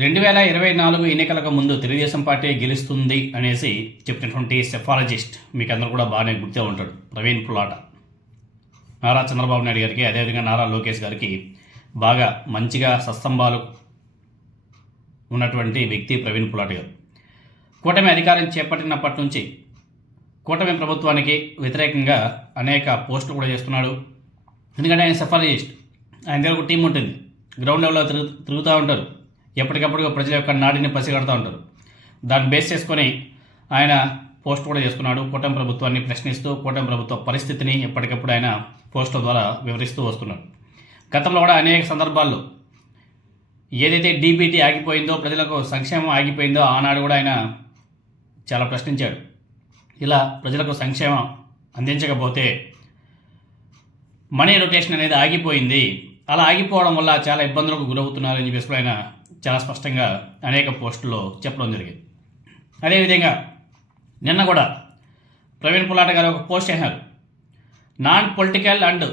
రెండు వేల ఇరవై నాలుగు ఎన్నికలకు ముందు తెలుగుదేశం పార్టీ గెలుస్తుంది అనేసి చెప్పినటువంటి సెఫాలజిస్ట్ మీకు అందరూ కూడా బాగానే గుర్తే ఉంటాడు ప్రవీణ్ పులాట నారా చంద్రబాబు నాయుడు గారికి అదేవిధంగా నారా లోకేష్ గారికి బాగా మంచిగా సస్తంభాలు ఉన్నటువంటి వ్యక్తి ప్రవీణ్ పులాట గారు. కూటమి అధికారం చేపట్టినప్పటి నుంచి కూటమి ప్రభుత్వానికి వ్యతిరేకంగా అనేక పోస్టులు కూడా చేస్తున్నాడు. ఎందుకంటే ఆయన సెఫాలజిస్ట్ ఆయన దగ్గర ఒక టీం ఉంటుంది గ్రౌండ్ లెవెల్లో తిరుగు తిరుగుతూ ఉంటారు. ఎప్పటికప్పుడు ప్రజల యొక్క నాడిని పసిగడుతూ ఉంటారు. దాన్ని బేస్ చేసుకొని ఆయన పోస్ట్ కూడా చేస్తున్నాడు కూటమి ప్రభుత్వాన్ని ప్రశ్నిస్తూ కూటమి ప్రభుత్వ పరిస్థితిని ఎప్పటికప్పుడు ఆయన పోస్టుల ద్వారా వివరిస్తూ వస్తున్నాడు. గతంలో కూడా అనేక సందర్భాల్లో ఏదైతే డీబీటీ ఆగిపోయిందో ప్రజలకు సంక్షేమం ఆగిపోయిందో ఆనాడు కూడా ఆయన చాలా ప్రశ్నించాడు. ఇలా ప్రజలకు సంక్షేమం అందించకపోతే మనీ రొటేషన్ అనేది ఆగిపోయింది. అలా ఆగిపోవడం వల్ల చాలా ఇబ్బందులకు గురవుతున్నారని చెప్పేసి ఆయన చాలా స్పష్టంగా అనేక పోస్టుల్లో చెప్పడం జరిగింది. అదేవిధంగా నిన్న కూడా ప్రవీణ్ పులాట గారు ఒక పోస్ట్ చేశారు. Non political and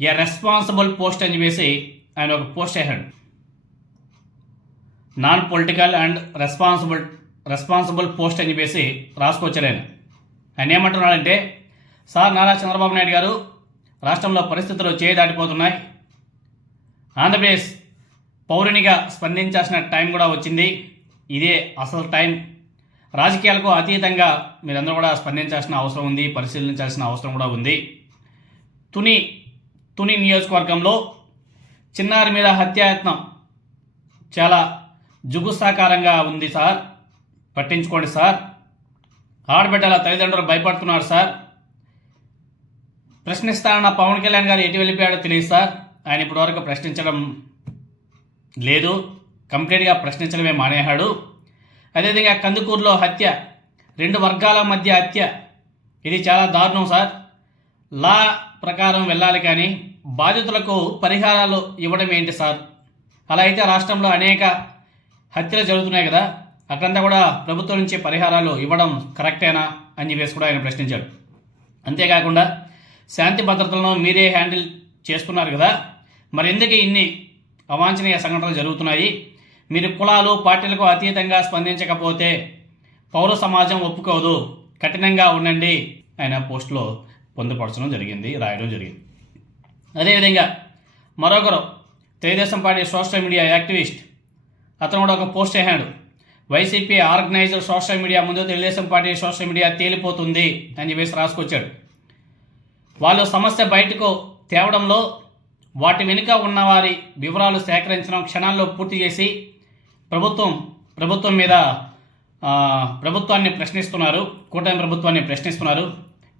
a responsible post అని చెప్పేసి ఆయన ఒక పోస్ట్ చేశాడు. Non political and responsible responsible post అని చెప్పేసి రాసుకొచ్చారు ఆయన. ఆయన ఏమంటున్నాడంటే సార్ నారా చంద్రబాబు నాయుడు గారు రాష్ట్రంలో పరిస్థితులు చేయి దాటిపోతున్నాయి ఆంధ్రప్రదేశ్ పౌరునిగా స్పందించాల్సిన టైం కూడా వచ్చింది. ఇదే అసలు టైం. రాజకీయాలకు అతీతంగా మీరందరూ కూడా స్పందించాల్సిన అవసరం ఉంది పరిశీలించాల్సిన అవసరం కూడా ఉంది. తుని తుని నియోజకవర్గంలో చిన్నారి మీద హత్యాయత్నం చాలా జుగుసాకారంగా ఉంది సార్. పట్టించుకోండి సార్. ఆడబిడ్డల తల్లిదండ్రులు భయపడుతున్నారు సార్. ప్రశ్నిస్తానన్న పవన్ కళ్యాణ్ గారు ఎటు వెళ్ళిపోయాడో తెలియదు సార్. ఆయన ఇప్పటివరకు ప్రశ్నించడం లేదు. కంప్లీట్గా ప్రశ్నించడమే మానేశాడు. అదేవిధంగా కందుకూరులో హత్య రెండు వర్గాల మధ్య హత్య. ఇది చాలా దారుణం సార్. లా ప్రకారం వెళ్ళాలి కానీ బాధితులకు పరిహారాలు ఇవ్వడం ఏంటి సార్? అలా అయితే రాష్ట్రంలో అనేక హత్యలు జరుగుతున్నాయి కదా. అక్కడంతా కూడా ప్రభుత్వం నుంచి పరిహారాలు ఇవ్వడం కరెక్టేనా అని చెప్పేసి కూడా ఆయన ప్రశ్నించాడు. అంతేకాకుండా శాంతి భద్రతలను మీరే హ్యాండిల్ చేస్తున్నారు కదా. మరి ఎందుకు ఇన్ని అవాంఛనీయ సంఘటనలు జరుగుతున్నాయి. మీరు కులాలు పార్టీలకు అతీతంగా స్పందించకపోతే పౌర సమాజం ఒప్పుకోదు. కఠినంగా ఉండండి ఆయన పోస్టులో పొందుపరచడం జరిగింది రాయడం జరిగింది. అదేవిధంగా మరొకరు Telugu Desam party social media activist. అతను కూడా ఒక పోస్ట్ చేశాడు. వైసీపీ ఆర్గనైజర్ సోషల్ మీడియా ముందు తెలుగుదేశం పార్టీ సోషల్ మీడియా తేలిపోతుంది అని చెప్పేసి రాసుకొచ్చాడు. వాళ్ళు సమస్య బయటకు తేవడంలో వాటి వెనుక ఉన్నవారి వివరాలు సేకరించడం క్షణాల్లో పూర్తి చేసి ప్రభుత్వం ప్రభుత్వం మీద ప్రభుత్వాన్ని ప్రశ్నిస్తున్నారు కూటమి ప్రభుత్వాన్ని ప్రశ్నిస్తున్నారు.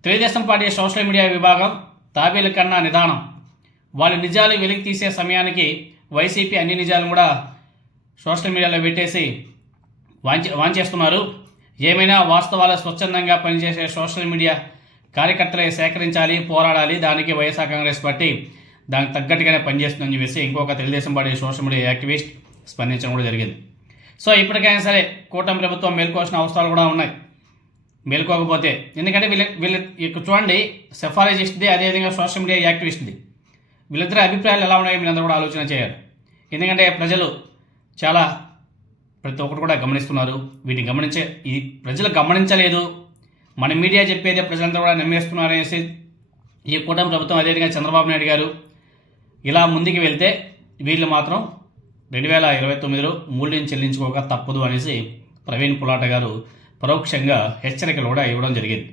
తెలుగుదేశం పార్టీ సోషల్ మీడియా విభాగం తాబేలు కన్నా నిదానం. వాళ్ళ నిజాలు వెలికి తీసే సమయానికి వైసీపీ అన్ని నిజాలను కూడా సోషల్ మీడియాలో పెట్టేసి వాంచే వాంచేస్తున్నారు. ఏమైనా వాస్తవాలు స్వచ్ఛందంగా పనిచేసే సోషల్ మీడియా కార్యకర్తలే సేకరించాలి పోరాడాలి దానికి వైఎస్ఆర్ కాంగ్రెస్ పార్టీ దానికి తగ్గట్టుగానే పనిచేస్తుందని చెప్పేసి ఇంకొక Telugu Desam party social media activist స్పందించడం కూడా జరిగింది. సో ఇప్పటికైనా సరే కూటమి ప్రభుత్వం మేల్కోవాల్సిన అవసరాలు కూడా ఉన్నాయి. మేల్కోకపోతే ఎందుకంటే వీళ్ళ వీళ్ళ ఇక్కడ చూడండి సెఫాలజిస్ట్ది అదేవిధంగా సోషల్ మీడియా యాక్టివిస్ట్ది. వీళ్ళిద్దరి అభిప్రాయాలు ఎలా ఉన్నాయో మీరందరూ కూడా ఆలోచన చేయాలి. ఎందుకంటే ప్రజలు చాలా ప్రతి ఒక్కరు కూడా గమనిస్తున్నారు. వీటిని గమనించే ఈ ప్రజలు గమనించలేదు. మన మీడియా చెప్పేదే ప్రజలంతా కూడా నమ్మేస్తున్నారు అనేసి ఈ కూటమి ప్రభుత్వం అదేవిధంగా చంద్రబాబు నాయుడు గారు ఇలా ముందుకు వెళ్తే వీళ్ళు మాత్రం రెండు వేల ఇరవై తొమ్మిదిలో మూల్యం చెల్లించుకోక తప్పదు అనేసి ప్రవీణ్ పులాట గారు పరోక్షంగా హెచ్చరికలు కూడా ఇవ్వడం జరిగింది.